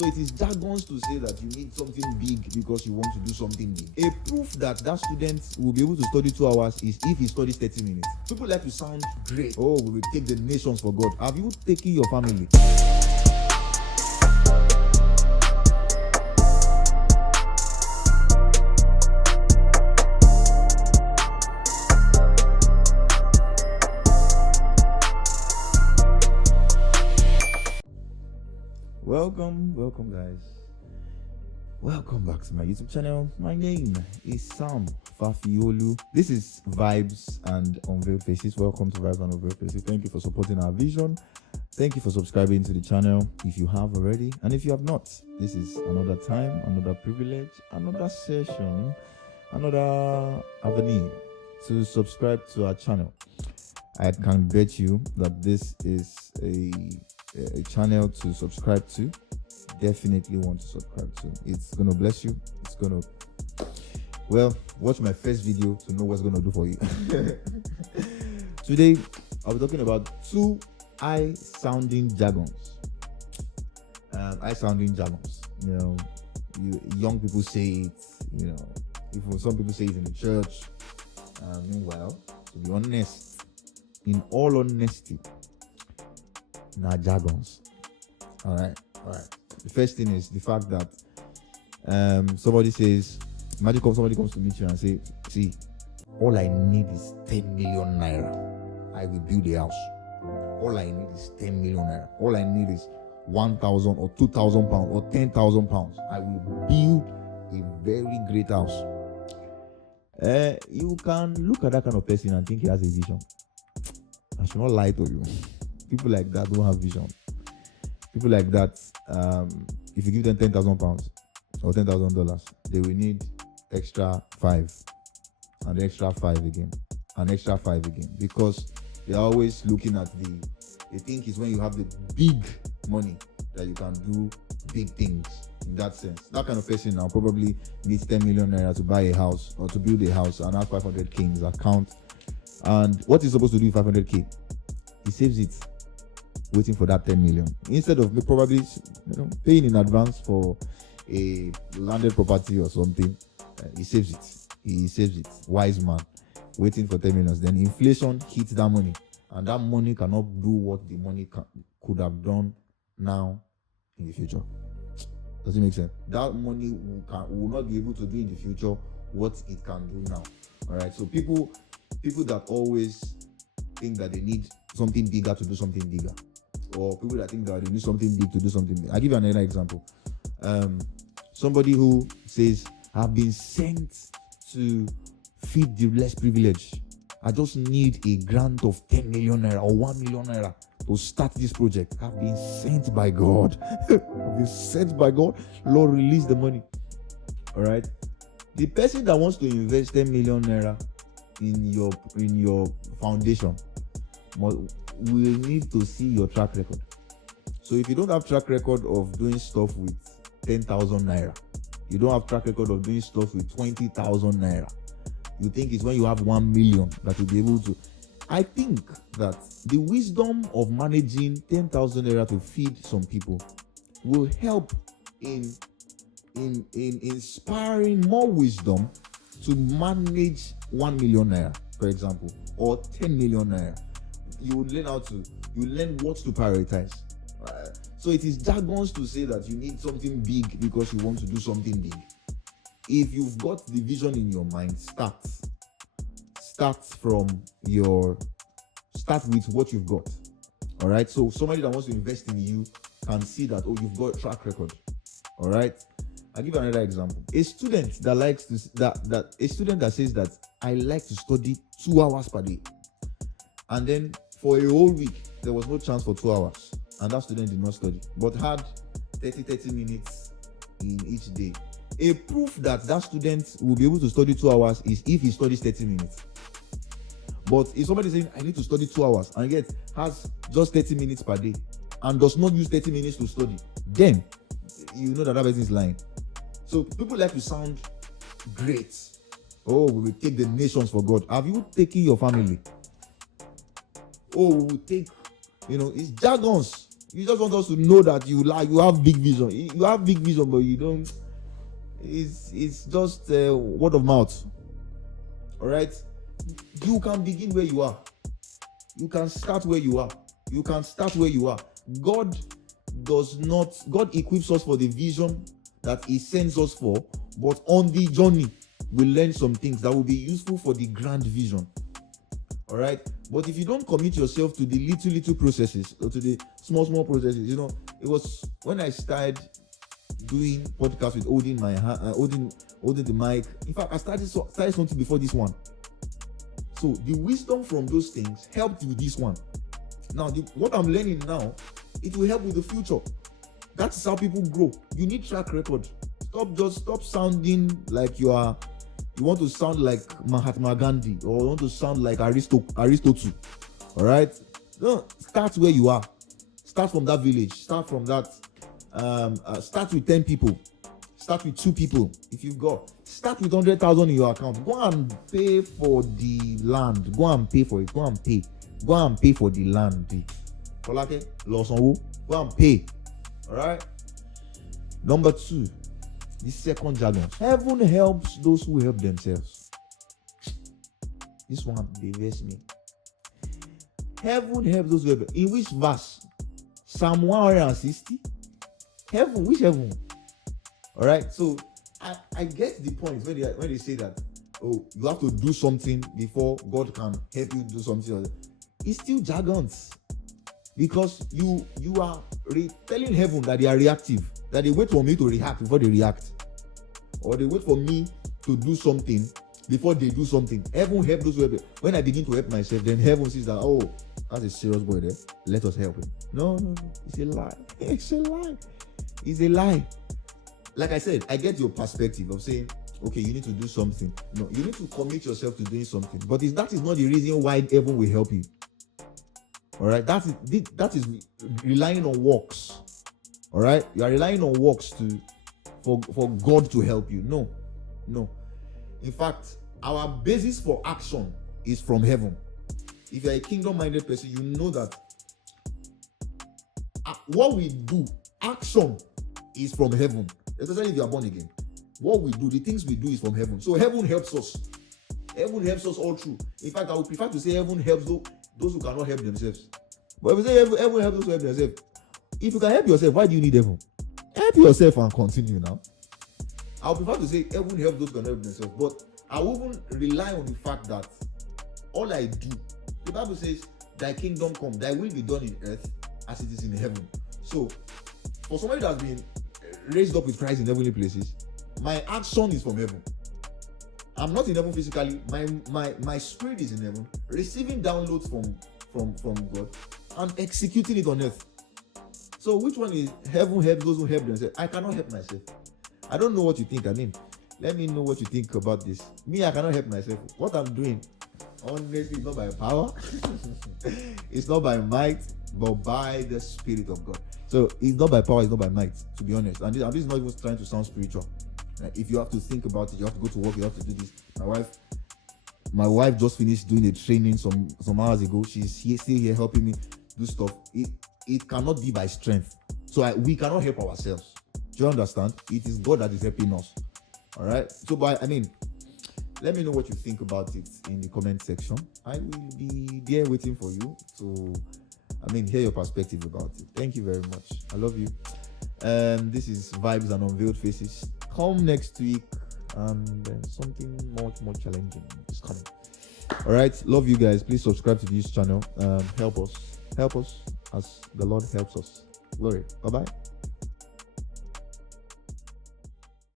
So it is jargons to say that you need something big because you want to do something big. A proof that that student will be able to study 2 hours is if he studies 30 minutes. People like to sound great. Oh, we will take the nations for God. Have you taken your family? Welcome guys. Welcome back to my YouTube channel. My name is Sam Fafiolu. This is Vibes and Unveiled Faces. Welcome to Vibes and Unveiled Faces. Thank you for supporting our vision. Thank you for subscribing to the channel if you have already. And if you have not, this is another time, another privilege, another session, another avenue to subscribe to our channel. I can bet you that this is a channel to subscribe to. Definitely want to subscribe to. It's gonna bless you. It's gonna, well, watch my first video to know what's gonna do for you. Today I'll be talking about two eye-sounding jargons. Eye-sounding jargons. Young people say it. Some people say it in the church. Meanwhile, to be honest, in all honesty, now jargons. All right. The first thing is the fact that somebody says, imagine somebody comes to meet you and say, see, all I need is 10 million naira. I will build a house. All I need is 10 million naira. All I need is 1,000 or 2,000 pounds or 10,000 pounds. I will build a very great house. You can look at that kind of person and think he has a vision. I should not lie to you. People like that don't have vision. People like that, if you give them 10,000 pounds or $10,000, they will need extra 5 and extra 5 again and extra 5 again, because they are always looking at they think it's when you have the big money that you can do big things. In that sense, that kind of person now probably needs 10 million naira to buy a house or to build a house and have 500k in his account. And what he's supposed to do with 500k? He saves it, waiting for that 10 million, instead of probably paying in advance for a landed property or something. He saves it. Wise man, waiting for 10 million. Then inflation hits that money, and that money cannot do what the money could have done now in the future. Does it make sense? That money will not be able to do in the future what it can do now. All right. So people that always think that they need something bigger to do something bigger, or people that think that they need something big to do something big. I'll give you another example. Somebody who says, I've been sent to feed the less privileged. I just need a grant of 10 million naira or 1 million naira to start this project. I've been sent by God. I've been sent by God. Lord, release the money. All right. The person that wants to invest 10 million naira in your foundation will need to see your track record. So if you don't have track record of doing stuff with 10,000 naira, you don't have track record of doing stuff with 20,000 naira, you think it's when you have 1 million that you'll be able to. I think that the wisdom of managing 10,000 naira to feed some people will help in inspiring more wisdom to manage 1 million naira, for example, or 10 million naira. You learn what to prioritize. So it is jargons to say that you need something big because you want to do something big. If you've got the vision in your mind, start with what you've got. All right. So somebody that wants to invest in you can see that, oh, you've got track record. All right. I'll give you another example. A student that says that I like to study 2 hours per day, and then for a whole week there was no chance for 2 hours, and that student did not study but had 30 minutes in each day. A proof that that student will be able to study 2 hours is if he studies 30 minutes. But if somebody is saying I need to study 2 hours and yet has just 30 minutes per day and does not use 30 minutes to study, then you know that person is lying. So people like to sound great. Oh, we will take the nations for God. Have you taken your family? Oh, we will take, it's jargons. You just want us to know that you have big vision. You have big vision, but you don't. It's just word of mouth. All right. You can begin where you are. You can start where you are. You can start where you are. God equips us for the vision that He sends us for, but on the journey, we learn some things that will be useful for the grand vision. All right. But if you don't commit yourself to the little processes or to the small processes, it was when I started doing podcasts with holding the mic. In fact, I started something before this one. So the wisdom from those things helped with this one. Now, what I'm learning now, it will help with the future. That's how people grow. You need track record. Stop sounding like you want to sound like Mahatma Gandhi, or you want to sound like Aristotle. All right? No, start where you are. Start from that village. Start from that. Start with 10 people. Start with 2 people. If you've got, start with 100,000 in your account. Go and pay for the land. Go and pay for it. Go and pay for the land. Go and pay. All right. Number 2. The second jargon. Heaven helps those who help themselves. This one, they verse me. Heaven helps those who help. In which verse? Psalm 160. Heaven, which heaven? All right. So I get the point when they say that, oh, you have to do something before God can help you do something. It's still jargons, because you are telling heaven that they are reactive, that they wait for me to react before they react, or they wait for me to do something before they do something. Heaven help those who help. When I begin to help myself, then heaven sees that, oh, that's a serious boy there. Let us help him. No. It's a lie. It's a lie. It's a lie. Like I said, I get your perspective of saying, okay, you need to do something. No, you need to commit yourself to doing something. But that is not the reason why heaven will help you. All right, that is relying on works. All right, you are relying on works for God to help you. No. In fact, our basis for action is from heaven. If you are a kingdom-minded person, you know that what we do, action, is from heaven. Especially if you are born again. What we do, the things we do, is from heaven. So heaven helps us. Heaven helps us all through. In fact, I would prefer to say heaven helps those who cannot help themselves. But if we say heaven helps those who help themselves, if you can help yourself, why do you need heaven? Help yourself and continue now. I would prefer to say heaven helps those who can help themselves. But I wouldn't rely on the fact that all I do, the Bible says, thy kingdom come, thy will be done in earth as it is in heaven. So, for somebody that's been raised up with Christ in heavenly places, my action is from heaven. I'm not in heaven physically. My spirit is in heaven, receiving downloads from God and executing it on earth. So which one is heaven helps those who help themselves? I cannot help myself. I don't know what you think. Let me know what you think about this. Me, I cannot help myself. What I'm doing, honestly, it's not by power. It's not by might, but by the Spirit of God. So it's not by power, it's not by might, to be honest. And this is not even trying to sound spiritual. If you have to think about it, you have to go to work, you have to do this. My wife just finished doing a training some hours ago. She's still here helping me do stuff. It cannot be by strength. So we cannot help ourselves. Do you understand? It is God that is helping us. All right. So, let me know what you think about it in the comment section. I will be there waiting for you to, hear your perspective about it. Thank you very much. I love you. This is Vibes and Unveiled Faces. Come next week, and something much more challenging is coming. All right. Love you guys. Please subscribe to this channel. Help us as the Lord helps us. Glory. Bye-bye.